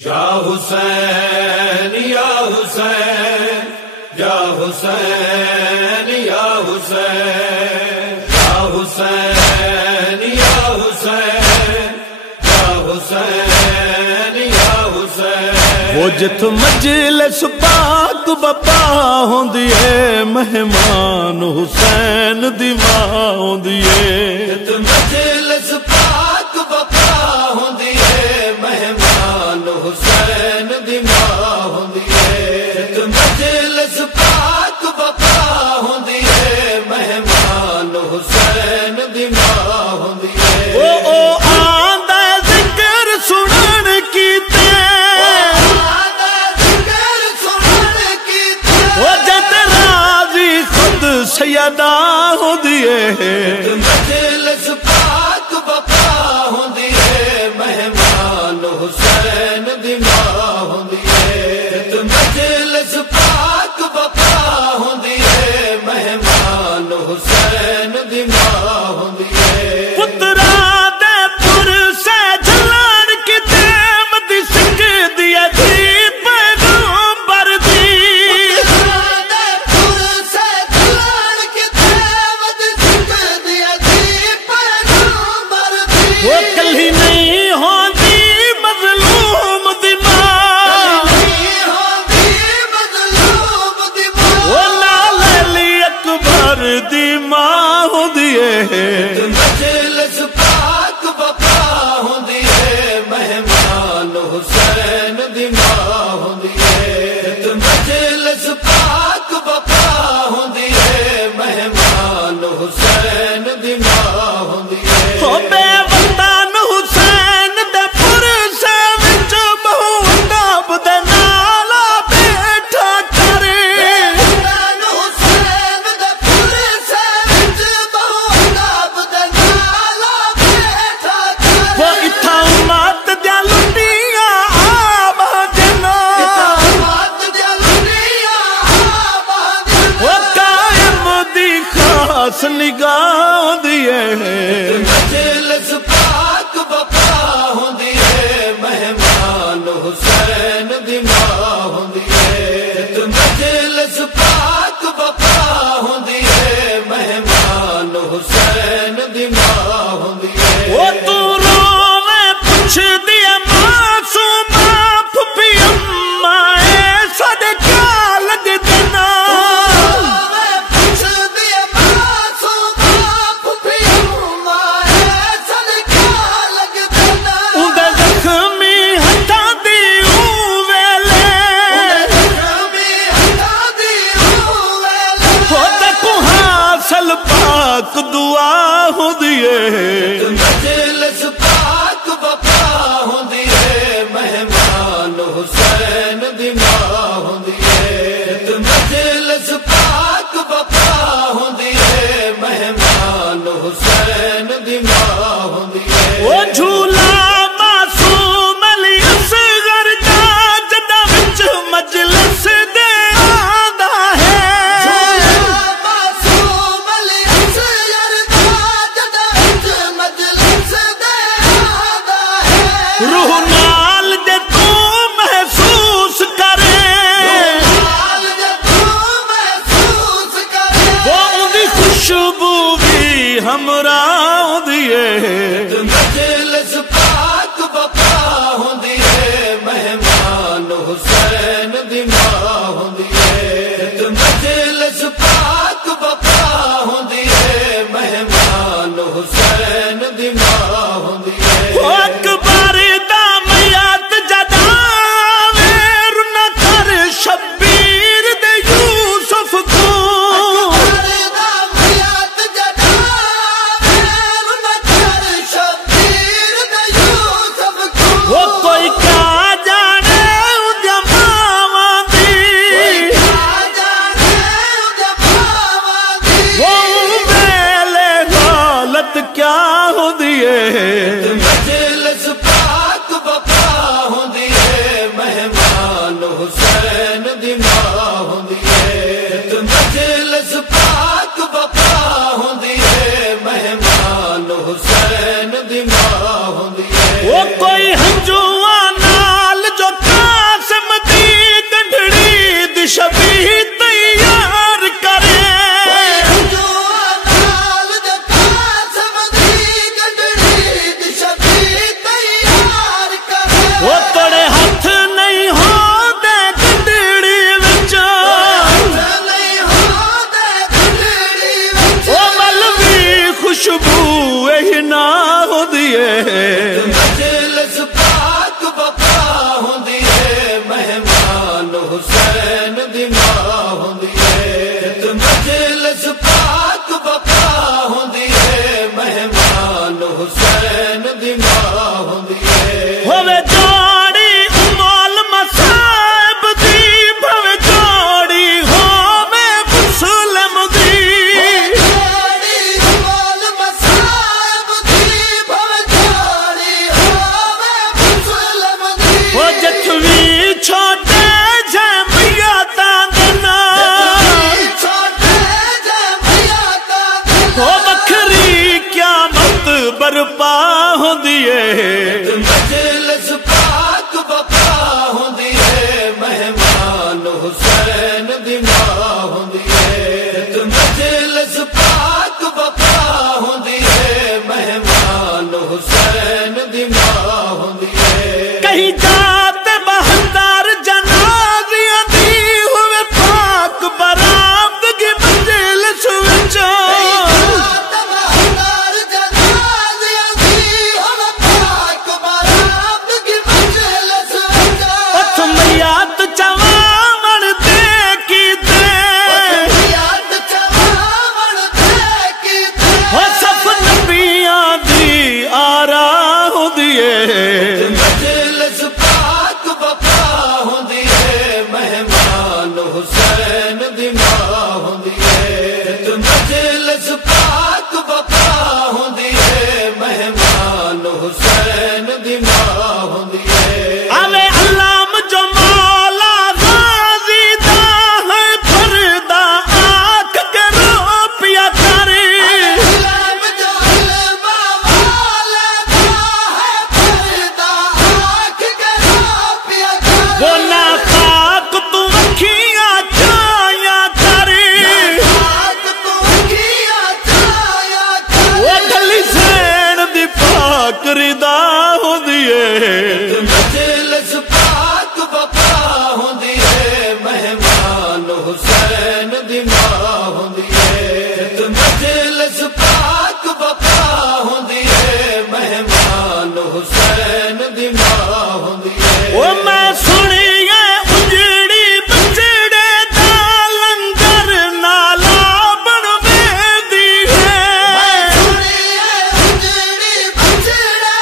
یا حسین یا حسین یا حسین یا حسین یا حسین یا حسین یا حسین یا حسین وہ جت مجلس پاک بپا ہوندی ہے مہمان حسین دی ماں ہوندی ہے جت مجلس پاک بپا ہوندی ہے مہمان حسین دی ماں ہوندی ہے جت مجلس پاک بپا ہوندی ہے مہمان حسین دی ماں ہوندی ہے او آندا ذکر سنن کیتے سیدہ ہوندی ہے مجلس پاک بپا ہوندی ہے مہمان حسین دی ماں ہوندی ہے مجلس پاک بپا ہوندی ہے مہمان حسین دی ماں ہوندی ہے پترا دے پر سے جلن کتے مدی سکھ دیا تھی پیغمبر دی وہ کلی نہیں ہوندی مظلوم دی ماں وہ نال علی اکبر دی ماں ہوندی ہے مجلس پاک بپا ہوندی ہے مہمان حسین دی ماں ہوندی ہے مجلس پاک بپا ہوندی ہے مہمان حسین دی ماں ہوندی ہے نگاہ دیے مجلس پاک بپا ہوندی ہے مہمان حسین دی ماں ہوندی ہے مجلس پاک بپا ہوندی ہے مہمان حسین دی ماں ہوندی ہے وہ تو روے پوچھ دیا معصوم پھپھی اماں اے ساڈے کیا لگ دینا پاک دعا ہوندی ہے مجلس پاک بپا ہوندی ہے مہمان حسین دی ماں ہوندی ہے مجلس پاک بپا ہوندی ہے مہمان حسین دی ماں ہوندی ہے وہ جھولا معصوم علی اصغر دا جدا وچ مجلس دے آندا ہے روح نال دے تو محسوس کرے وہ اندی خوشبو بھی ہمراہ ہوندی ہے مجلس پاک بپا ہوندی ہے مہمان حسین دی ماں ہوندی ہے مجلس پاک بپا ہوندی ہے مہمان حسین دی ماں ہوندی ہے اکبر دا میات جداوے رنا کر شبیر دے یوسف کو وہ کوئی کیا جانے اُدھیا ماواں دی وہ میلے حالت کیا ہوندی ہے مجلس پاک بپا ہوندی ہے مہمان حسین دی ماں ہوندی ہے مجلس پاک بپا ہوندی ہے مہمان حسین دی ماں ہوندی ہے وہ کوئی ہنجواں نال جو ہوندی ہے مجلس پاک بپا ہوندی ہے مہمان حسین دی ماں ہوندی ہے مجلس پاک بپا ہوندی ہے مہمان حسین دی ماں ہوندی ہے ہوے جوڑی امول مصائب دی بھوے جوڑی ہوے مسلم دی جوڑی امول مصائب دی بھوے جوڑی ہوے مسلم دی او جتوی چھوٹے جے میاں تاندنا چھوٹے جے میاں تاندنا او بکھری قیامت برپا ہوندی ہے مجلس پاک بپا ہوندی ہے مہمان حسین دی ماں ہوندی ہے مجلس پاک بپا ہوندی ہے مہمان حسین دی ماں ہوندی ہے کہیں جاتے بہتر جنازیاں دی ہوئے پاک برآمدگی مجلس وچوں میات چواون دے کی دے ہو سب نبیاں دی آرا ہوندی ہے مجلس پاک بپا ہوندی ہے مہمان حسین دی ماں ہوندی ہے مجلس پاک بپا ہوندی ہے مہمان حسین دی ماں ہوندی ہے آوے علام جو مولا غازی دا ہے پردہ آنکھ کے رو پیا کرے وہ ناپاک تو اکھیاں چایا کرے وہ ڈھلی سین دی پاک ردا ہوندی ہے مجلس پاک بپا ہوندی ہے مہمان حسین دی ماں ہوندی ہے مجلس پاک بپا ہوندی ہے مہمان حسین دی ماں